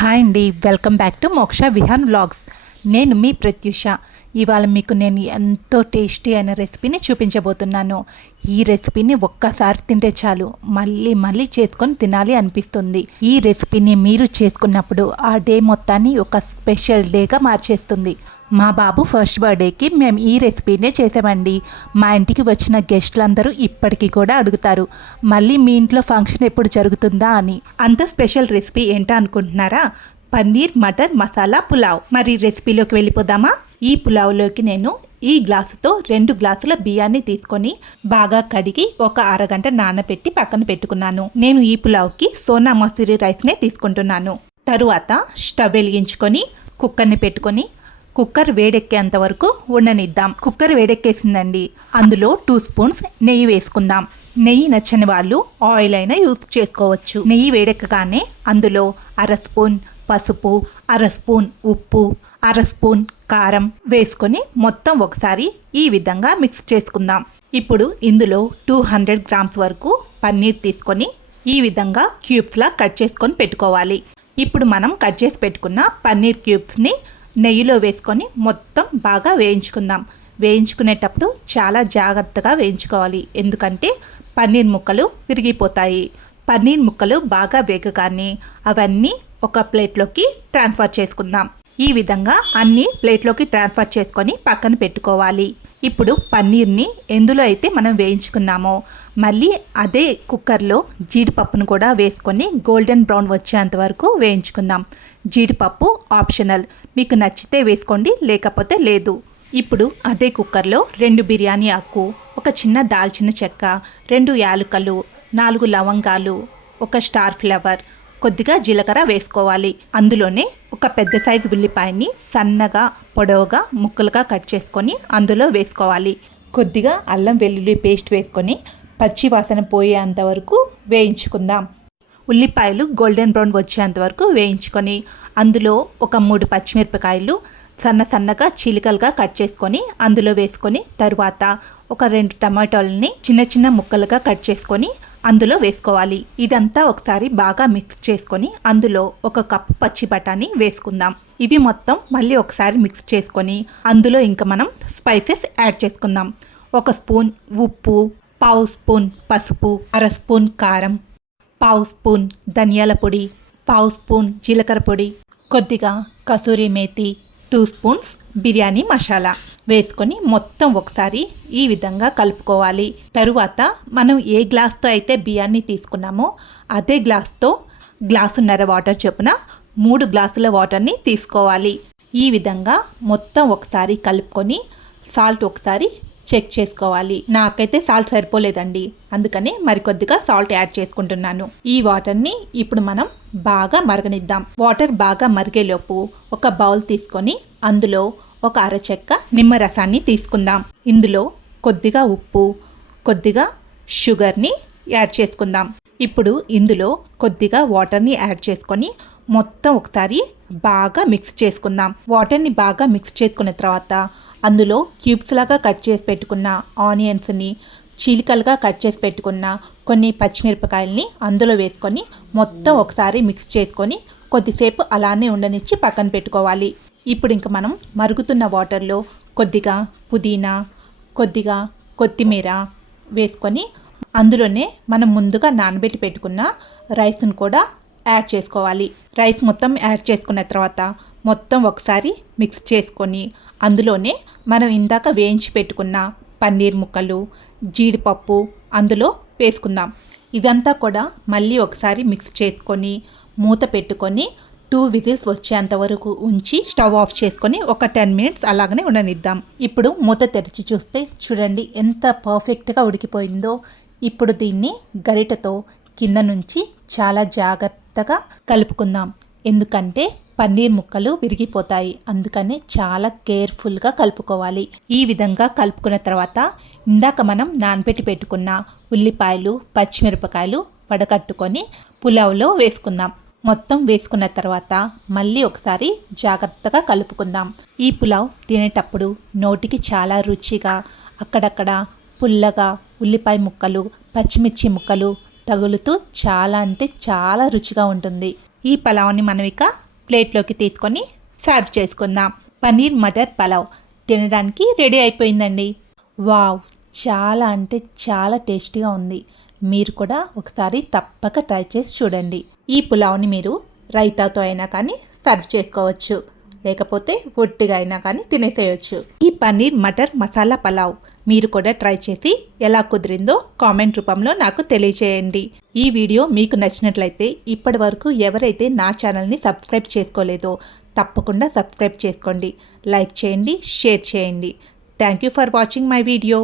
Hi అండి welcome back to మోక్ష Vihaan vlogs. నేను మీ ప్రత్యూష. ఇవాళ మీకు నేను ఎంతో టేస్టీ అయిన రెసిపీని చూపించబోతున్నాను. ఈ రెసిపీని ఒక్కసారి తింటే చాలు. మళ్ళీ మళ్ళీ చేసుకొని తినాలి అనిపిస్తుంది. ఈ రెసిపీని మీరు చేసుకున్నప్పుడు ఆ డే మొత్తాన్ని ఒక స్పెషల్ డేగా మార్చేస్తుంది. మా బాబు ఫస్ట్ బర్త్డేకి మేము ఈ రెసిపీనే చేసామండి. మా ఇంటికి వచ్చిన గెస్టులందరూ ఇప్పటికీ కూడా అడుగుతారు మళ్ళీ మీ ఇంట్లో ఫంక్షన్ ఎప్పుడు జరుగుతుందా? అని. అంత స్పెషల్ రెసిపీ ఏంటా అనుకుంటున్నారా? పన్నీర్ మటన్ మసాలా పులావ్. మరి రెసిపీలోకి వెళ్ళిపోదామా? ఈ పులావ్లోకి నేను ఈ గ్లాసుతో రెండు గ్లాసుల బియ్యాన్ని తీసుకొని బాగా కడిగి ఒక అరగంట నానబెట్టి పక్కన పెట్టుకున్నాను. నేను ఈ పులావ్కి సోనా మసూరి రైస్నే తీసుకుంటున్నాను. తరువాత స్టవ్ వెలిగించుకొని కుక్కర్ని పెట్టుకొని కుక్కర్ వేడెక్కేంత వరకు ఉండనిద్దాం. కుక్కర్ వేడెక్కేసిందండి. అందులో టూ స్పూన్స్ నెయ్యి వేసుకుందాం. నెయ్యి నచ్చని వాళ్ళు ఆయిల్ అయినా యూస్ చేసుకోవచ్చు. నెయ్యి వేడెక్కగానే అందులో అర స్పూన్ పసుపు అర స్పూన్ ఉప్పు అర స్పూన్ కారం వేసుకొని మొత్తం ఒకసారి ఈ విధంగా మిక్స్ చేసుకుందాం. ఇప్పుడు ఇందులో టూ హండ్రెడ్ గ్రామ్స్ వరకు పన్నీర్ తీసుకొని ఈ విధంగా క్యూబ్స్లా కట్ చేసుకొని పెట్టుకోవాలి. ఇప్పుడు మనం కట్ చేసి పెట్టుకున్న పన్నీర్ క్యూబ్స్ని నెయ్యిలో వేసుకొని మొత్తం బాగా వేయించుకుందాం. వేయించుకునేటప్పుడు చాలా జాగ్రత్తగా వేయించుకోవాలి. ఎందుకంటే పన్నీర్ ముక్కలు విరిగిపోతాయి. పన్నీర్ ముక్కలు బాగా వేగగానే అవన్నీ ఒక ప్లేట్లోకి ట్రాన్స్ఫర్ చేసుకుందాం. ఈ విధంగా అన్ని ప్లేట్లోకి ట్రాన్స్ఫర్ చేసుకొని పక్కన పెట్టుకోవాలి. ఇప్పుడు పన్నీర్ని ఎందులో అయితే మనం వేయించుకున్నామో మళ్ళీ అదే కుక్కర్లో జీడిపప్పును కూడా వేసుకొని గోల్డెన్ బ్రౌన్ వచ్చేంత వరకు వేయించుకుందాం. జీడిపప్పు ఆప్షనల్. మీకు నచ్చితే వేసుకోండి లేకపోతే లేదు. ఇప్పుడు అదే కుక్కర్లో రెండు బిర్యానీ ఆకు ఒక చిన్న దాల్చిన చెక్క రెండు యాలుకలు నాలుగు లవంగాలు ఒక స్టార్ ఫ్లవర్ కొద్దిగా జీలకర్ర వేసుకోవాలి. అందులోనే ఒక పెద్ద సైజు ఉల్లిపాయని సన్నగా పొడవుగా ముక్కలుగా కట్ చేసుకొని అందులో వేసుకోవాలి. కొద్దిగా అల్లం వెల్లుల్లి పేస్ట్ వేసుకొని పచ్చి వాసన పోయేంత వరకు వేయించుకుందాం. ఉల్లిపాయలు గోల్డెన్ బ్రౌన్ వచ్చేంత వరకు వేయించుకొని అందులో ఒక మూడు పచ్చిమిరపకాయలు సన్న సన్నగా చీలికలుగా కట్ చేసుకొని అందులో వేసుకొని తరువాత ఒక రెండు టమాటోలని చిన్న చిన్న ముక్కలుగా కట్ చేసుకొని అందులో వేసుకోవాలి. ఇదంతా ఒకసారి బాగా మిక్స్ చేసుకొని అందులో ఒక కప్పు పచ్చి బఠానీ వేసుకుందాం. ఇవి మొత్తం మళ్ళీ ఒకసారి మిక్స్ చేసుకొని అందులో ఇంకా మనం స్పైసెస్ యాడ్ చేసుకుందాం. ఒక స్పూన్ ఉప్పు పావు స్పూన్ పసుపు అర స్పూన్ కారం పావు స్పూన్ ధనియాల పొడి పావు స్పూన్ జీలకర్ర పొడి కొద్దిగా కసూరి మేతి టూ స్పూన్స్ బిర్యానీ మసాలా వేసుకొని మొత్తం ఒకసారి ఈ విధంగా కలుపుకోవాలి. తరువాత మనం ఏ గ్లాస్తో అయితే బియ్యాన్ని తీసుకున్నామో అదే గ్లాస్తో గ్లాసున్నర వాటర్ చొప్పున మూడు గ్లాసుల వాటర్ని తీసుకోవాలి. ఈ విధంగా మొత్తం ఒకసారి కలుపుకొని సాల్ట్ ఒకసారి చెక్ చేసుకోవాలి. నాకైతే సాల్ట్ సరిపోలేదండి. అందుకని మరికొద్దిగా సాల్ట్ యాడ్ చేసుకుంటున్నాను. ఈ వాటర్ని ఇప్పుడు మనం బాగా మరగనిద్దాం. వాటర్ బాగా మరిగేలోపు ఒక బౌల్ తీసుకొని అందులో ఒక అరచెక్క నిమ్మరసాన్ని తీసుకుందాం. ఇందులో కొద్దిగా ఉప్పు కొద్దిగా షుగర్ని యాడ్ చేసుకుందాం. ఇప్పుడు ఇందులో కొద్దిగా వాటర్ని యాడ్ చేసుకొని మొత్తం ఒకసారి బాగా మిక్స్ చేసుకుందాం. వాటర్ని బాగా మిక్స్ చేసుకున్న తర్వాత అందులో క్యూబ్స్ లాగా కట్ చేసి పెట్టుకున్న ఆనియన్స్ని చీలికలుగా కట్ చేసి పెట్టుకున్న కొన్ని పచ్చిమిరపకాయల్ని అందులో వేసుకొని మొత్తం ఒకసారి మిక్స్ చేసుకొని కొద్దిసేపు అలానే ఉండనిచ్చి పక్కన పెట్టుకోవాలి. ఇప్పుడు ఇంక మనం మరుగుతున్న వాటర్లో కొద్దిగా పుదీనా కొద్దిగా కొత్తిమీర వేసుకొని అందులోనే మనం ముందుగా నానబెట్టి పెట్టుకున్న రైస్ను కూడా యాడ్ చేసుకోవాలి. రైస్ మొత్తం యాడ్ చేసుకున్న తర్వాత మొత్తం ఒకసారి మిక్స్ చేసుకొని అందులోనే మనం ఇందాక వేయించి పెట్టుకున్న పన్నీర్ ముక్కలు జీడిపప్పు అందులో వేసుకుందాం. ఇదంతా కూడా మళ్ళీ ఒకసారి మిక్స్ చేసుకొని మూత పెట్టుకొని టూ విజిల్స్ వచ్చేంత వరకు ఉంచి స్టవ్ ఆఫ్ చేసుకొని ఒక టెన్ మినిట్స్ అలాగనే ఉండనిద్దాం. ఇప్పుడు మూత తెరిచి చూస్తే చూడండి ఎంత పర్ఫెక్ట్గా ఉడికిపోయిందో. ఇప్పుడు దీన్ని గరిటతో కింద నుంచి చాలా జాగ్రత్తగా కలుపుకుందాం. ఎందుకంటే పన్నీర్ ముక్కలు విరిగిపోతాయి. అందుకని చాలా కేర్ఫుల్గా కలుపుకోవాలి. ఈ విధంగా కలుపుకున్న తర్వాత ఇందాక మనం నానబెట్టి పెట్టుకున్న ఉల్లిపాయలు పచ్చిమిరపకాయలు వడకట్టుకొని పులావ్లో వేసుకుందాం. మొత్తం వేసుకున్న తర్వాత మళ్ళీ ఒకసారి జాగ్రత్తగా కలుపుకుందాం. ఈ పులావ్ తినేటప్పుడు నోటికి చాలా రుచిగా అక్కడక్కడ పుల్లగా ఉల్లిపాయ ముక్కలు పచ్చిమిర్చి ముక్కలు తగులుతూ చాలా అంటే చాలా రుచిగా ఉంటుంది. ఈ పలావ్ని మనం ఇక ప్లేట్లోకి తీసుకొని సర్వ్ చేసుకుందాం. పన్నీర్ మటర్ పలావ్ తినడానికి రెడీ అయిపోయిందండి. వావ్ చాలా అంటే చాలా టేస్టీగా ఉంది. మీరు కూడా ఒకసారి తప్పక ట్రై చేసి చూడండి. ఈ పులావ్ని మీరు రైతాతో అయినా కానీ సర్వ్ చేసుకోవచ్చు. లేకపోతే ఒట్టిగా అయినా కానీ తినేసేయచ్చు. ఈ పన్నీర్ మటర్ మసాలా పలావ్ మీరు కూడా ట్రై చేసి ఎలా కుదిరిందో కామెంట్ రూపంలో నాకు తెలియచేయండి. ఈ వీడియో మీకు నచ్చినట్లయితే ఇప్పటి వరకు ఎవరైతే నా ఛానల్ని సబ్స్క్రైబ్ చేసుకోలేదో తప్పకుండా సబ్స్క్రైబ్ చేసుకోండి. లైక్ చేయండి షేర్ చేయండి. Thank you for watching my video.